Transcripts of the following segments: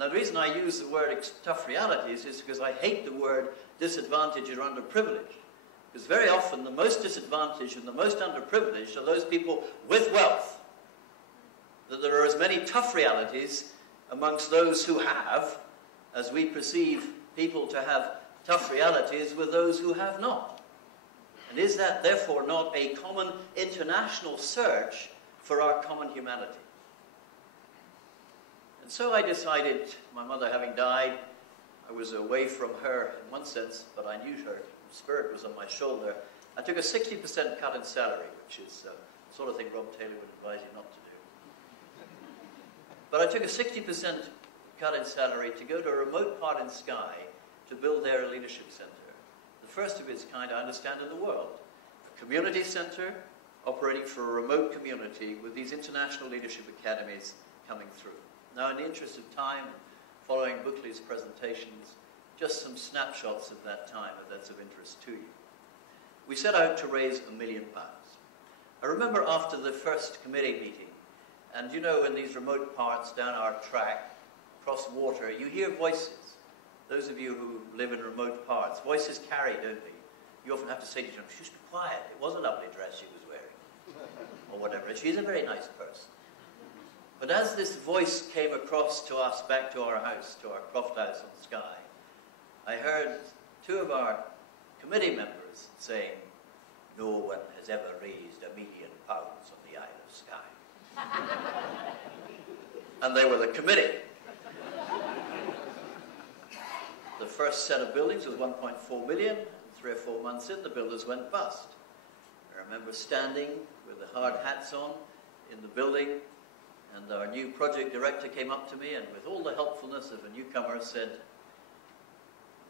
Now, the reason I use the word tough realities is because I hate the word disadvantaged or underprivileged. Because very often the most disadvantaged and the most underprivileged are those people with wealth. That there are as many tough realities amongst those who have, as we perceive people to have tough realities with those who have not. And is that therefore not a common international search for our common humanity? And so I decided, my mother having died, I was away from her in one sense, but I knew her spirit was on my shoulder. I took a 60% cut in salary, which is the sort of thing Rob Taylor would advise you not to do. But I took a 60% cut in salary to go to a remote part in Skye to build their leadership center. The first of its kind, I understand, in the world. A community center operating for a remote community with these international leadership academies coming through. Now, in the interest of time, following Buckley's presentations, just some snapshots of that time, if that's of interest to you. We set out to raise £1 million. I remember after the first committee meeting, and you know, in these remote parts down our track, across water, you hear voices. Those of you who live in remote parts, voices carry, don't they? You often have to say to them, "She's quiet. It was a lovely dress she was wearing," or whatever. She's a very nice person. But as this voice came across to us, back to our house, to our Prof house on Skye, I heard two of our committee members saying, "No one has ever raised £1 million on the Isle of Skye." And they were the committee. The first set of buildings was 1.4 million. 3 or 4 months in, the builders went bust. I remember standing with the hard hats on in the building, and our new project director came up to me and with all the helpfulness of a newcomer said,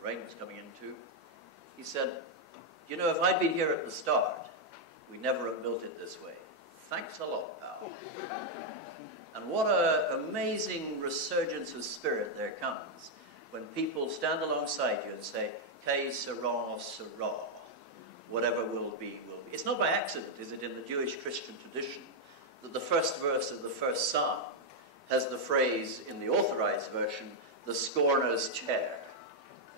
rain was coming in too, he said, "You know, if I'd been here at the start, we never have built it this way. Thanks a lot, pal." And what an amazing resurgence of spirit there comes when people stand alongside you and say, "Que sera, sera. Whatever will be, will be." It's not by accident, is it, in the Jewish Christian tradition, that the first verse of the first psalm has the phrase, in the authorized version, "the scorner's chair,"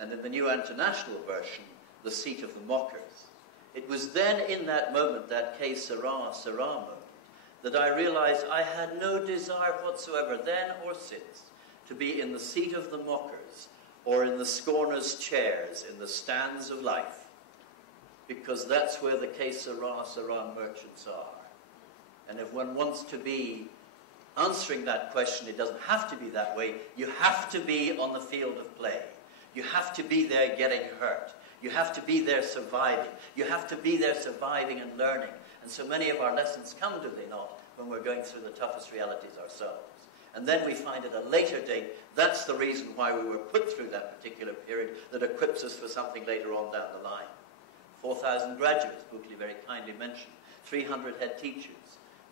and in the New International Version, "the seat of the mockers." It was then in that moment, that "Que sera, sera" moment, that I realized I had no desire whatsoever, then or since, to be in the seat of the mockers or in the scorner's chairs in the stands of life, because that's where the "Que sera, sera" merchants are. And if one wants to be answering that question, it doesn't have to be that way. You have to be on the field of play. You have to be there getting hurt. You have to be there surviving. You have to be there surviving and learning. And so many of our lessons come, do they not, when we're going through the toughest realities ourselves. And then we find at a later date, that's the reason why we were put through that particular period that equips us for something later on down the line. 4,000 graduates, Buckley very kindly mentioned, 300 head teachers,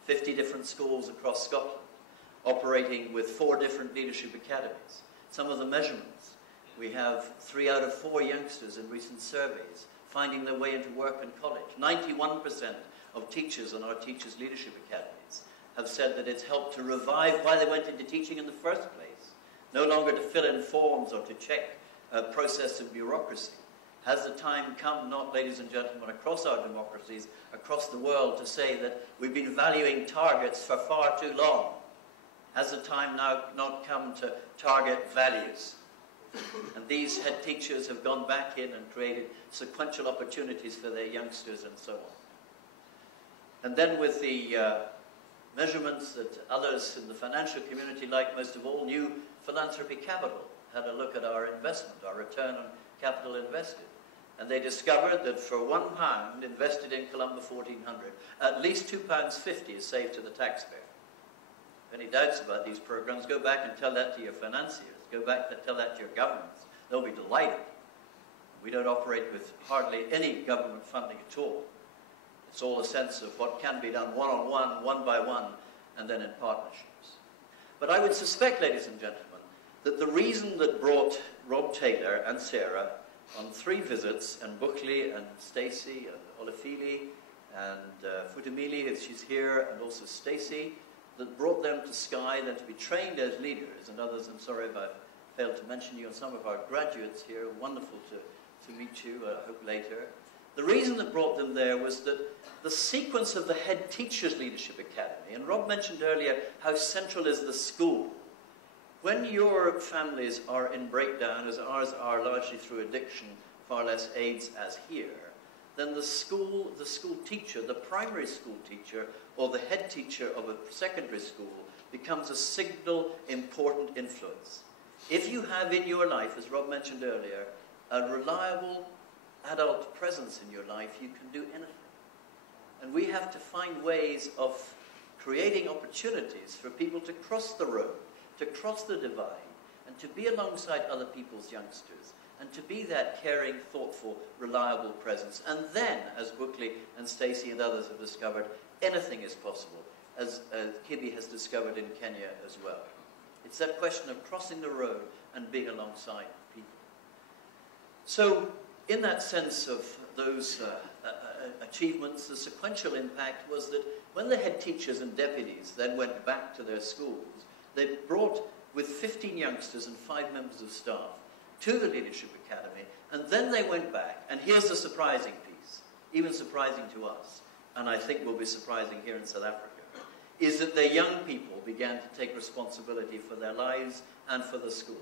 50 different schools across Scotland, operating with 4 different leadership academies. Some of the measurements, we have 3 out of 4 youngsters in recent surveys finding their way into work and college. 91% of teachers on our Teachers Leadership Academies have said that it's helped to revive why they went into teaching in the first place. No longer to fill in forms or to check a process of bureaucracy. Has the time come, not, ladies and gentlemen, across our democracies, across the world, to say that we've been valuing targets for far too long? Has the time now not come to target values? And these head teachers have gone back in and created sequential opportunities for their youngsters and so on. And then with the measurements that others in the financial community, like most of all, New Philanthropy Capital, had a look at our investment, our return on capital invested. And they discovered that for £1 invested in Columba 1400, at least £2.50 is saved to the taxpayer. If any doubts about these programs, go back and tell that to your financiers. Go back and tell that to your governments. They'll be delighted. We don't operate with hardly any government funding at all. It's all a sense of what can be done one-on-one, one by one, and then in partnerships. But I would suspect, ladies and gentlemen, that the reason that brought Rob Taylor and Sarah on 3 visits, and Buckley and Stacey and Olafili and Futamili, if she's here, and also Stacey, that brought them to Skye, then to be trained as leaders, and others, I'm sorry if I've failed to mention you and some of our graduates here. Wonderful to meet you, I hope later. The reason that brought them there was that the sequence of the Head Teachers Leadership Academy, and Rob mentioned earlier how central is the school. When your families are in breakdown, as ours are largely through addiction, far less AIDS as here, then the school teacher, the primary school teacher, or the head teacher of a secondary school becomes a signal, important influence. If you have in your life, as Rob mentioned earlier, a reliable adult presence in your life, you can do anything. And we have to find ways of creating opportunities for people to cross the road, to cross the divide, and to be alongside other people's youngsters, and to be that caring, thoughtful, reliable presence. And then, as Brookley and Stacey and others have discovered, anything is possible, as Kibbe has discovered in Kenya as well. It's that question of crossing the road and being alongside people. So, in that sense of those achievements, the sequential impact was that when the head teachers and deputies then went back to their schools, they brought with 15 youngsters and 5 members of staff to the Leadership Academy, and then they went back, and here's the surprising piece, even surprising to us, and I think will be surprising here in South Africa, is that their young people began to take responsibility for their lives and for the school.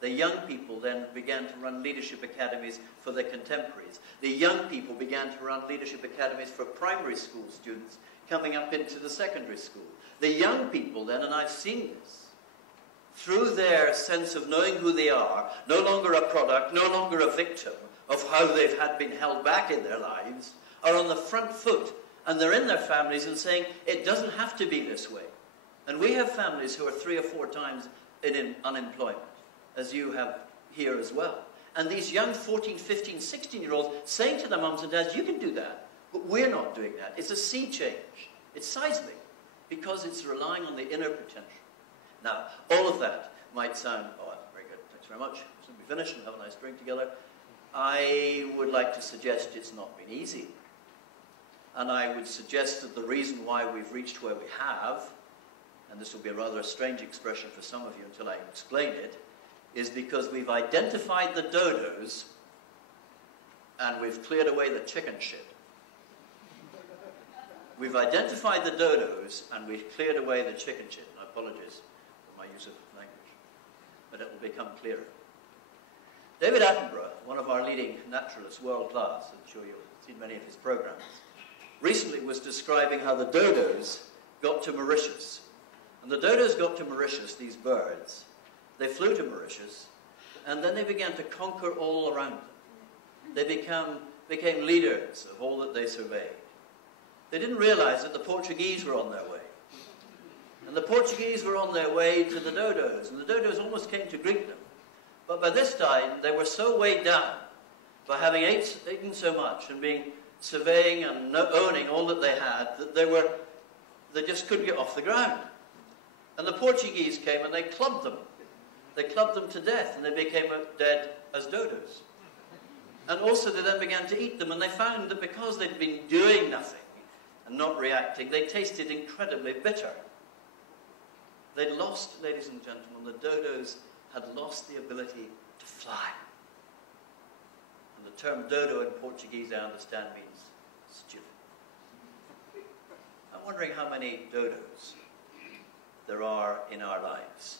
The young people then began to run leadership academies for their contemporaries. The young people began to run leadership academies for primary school students coming up into the secondary school. The young people then, and I've seen this, through their sense of knowing who they are, no longer a product, no longer a victim of how they've been held back in their lives, are on the front foot, and they're in their families and saying, it doesn't have to be this way. And we have families who are 3 or 4 times in unemployment, as you have here as well. And these young 14, 15, 16-year-olds saying to their mums and dads, you can do that, but we're not doing that. It's a sea change. It's seismic, because it's relying on the inner potential. Now, all of that might sound, oh, very good, thanks very much. So we finish and have a nice drink together. I would like to suggest it's not been easy. And I would suggest that the reason why we've reached where we have, and this will be a rather strange expression for some of you until I explain it, is because we've identified the dodos and we've cleared away the chicken shit. We've identified the dodos and we've cleared away the chicken shit. And I apologize for my use of language, but it will become clearer. David Attenborough, one of our leading naturalists, world class, I'm sure you've seen many of his programs, recently was describing how the dodos got to Mauritius. And the dodos got to Mauritius, these birds. They flew to Mauritius, and then they began to conquer all around them. They became leaders of all that they surveyed. They didn't realize that the Portuguese were on their way. And the Portuguese were on their way to the dodos, and the dodos almost came to greet them. But by this time, they were so weighed down by having eaten so much and being surveying and owning all that they had, that they just couldn't get off the ground. And the Portuguese came and they clubbed them. They clubbed them to death, and they became dead as dodos. And also they then began to eat them, and they found that because they'd been doing nothing and not reacting, they tasted incredibly bitter. They'd lost, ladies and gentlemen, the dodos had lost the ability to fly. And the term dodo in Portuguese, I understand, means stupid. I'm wondering how many dodos there are in our lives.